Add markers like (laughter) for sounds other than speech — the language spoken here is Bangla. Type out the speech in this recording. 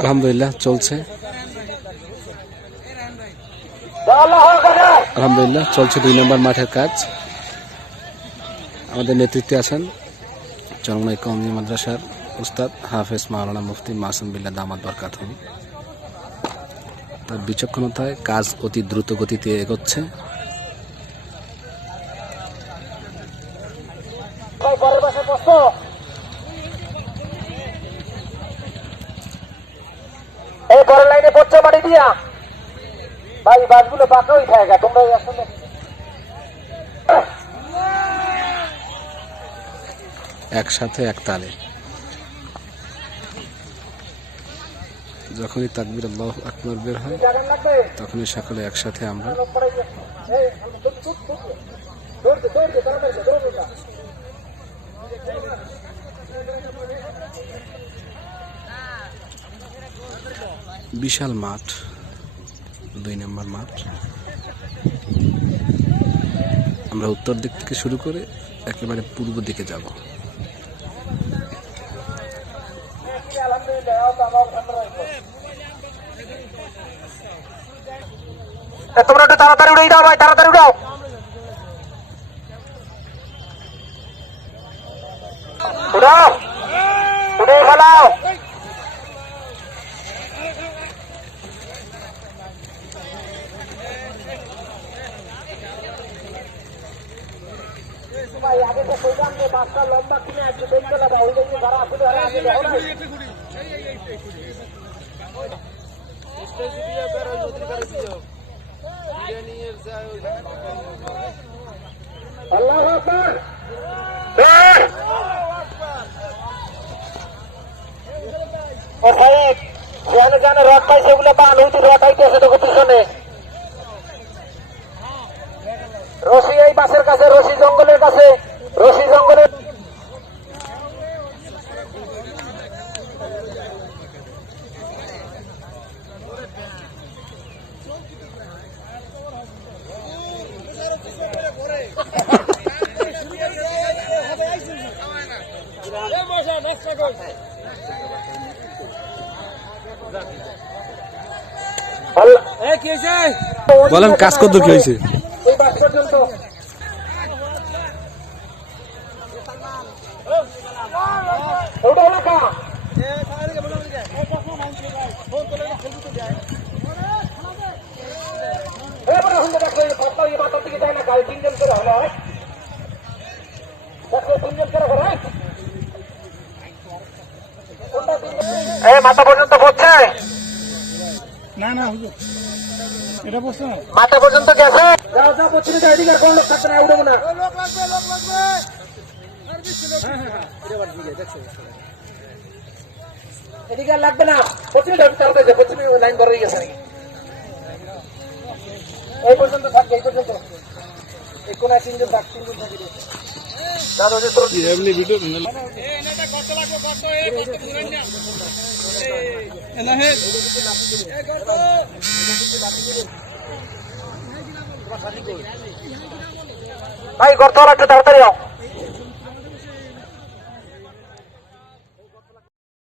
আলহামদুলিল্লাহ, চলছে। আলহামদুলিল্লাহ, চলছে দুই নম্বর মাঠের কাজ। আমাদের নেতৃত্বে আছেন চরমাই কমজি মাদ্রাসার উস্তাদ হাফেজ মাওলানা মুফতি মাসুম বিল্লাহ দামাদ বরকাতুম তার বিচক্ষণতায় কাজ অতি দ্রুত গতিতে এগোচ্ছে। এই বড় লাইনে পড়ছে বাড়ি দিয়া ভাই বাসগুলো পাকা হয়ে থাকে তোমরা আসলে একসাথে এক তালে যখনই তাকবির আল্লাহ আকবর বের হয় তখনই সকলে একসাথে আমরা বিশাল মাঠ, দুই নম্বর মাঠ। আমরা উত্তর দিক থেকে শুরু করে একেবারে পূর্ব দিকে যাব। তোমরা একটু তাড়াতাড়ি উড়ে দাও ভাই, তাড়াতাড়ি উড়াও উড়াও উড়ে ফেলাও ভাই আগে তো কইলাম যে লম্বা কিনে না আকবার এই! ও ভাই যেন রড পাইছে ওগুলো পান ওই তো রড আইতেছে তোকে পিছনে। রশি এই বাসের কাছে রশি জঙ্গলের কাছে রশি জঙ্গলের (laughs) আল্লাহ- বলেন কাজ কত কি হয়েছে এই বাস পর্যন্ত ওটা হলো কা? এবার এখন তো দেখো, এই বাসটা এই বাসটার দিকে যায় না, গাড়ি তিনজন করে হলো? দেখো, তিনজন করে হলো, মাথা পর্যন্ত পড়ছে? না না হুজুর। এটা বসছে না মাথা পর্যন্ত গেছে যাও যাও না এদিকে আর কোন লোক থাকবে না উঠবো না। এদিকে আর লাগবে না। পশ্চিমে ঢোক চালতে আছে পশ্চিমে লাইন বড় হয়ে গেছে নাকি? এই পর্যন্ত থাকবে এই পর্যন্ত। এই কোনায় তিনজন থাক তিনজন থাকি দাদা যে তোর এমনি ভিডিও ভাই গর্ত একটু তাড়াতাড়ি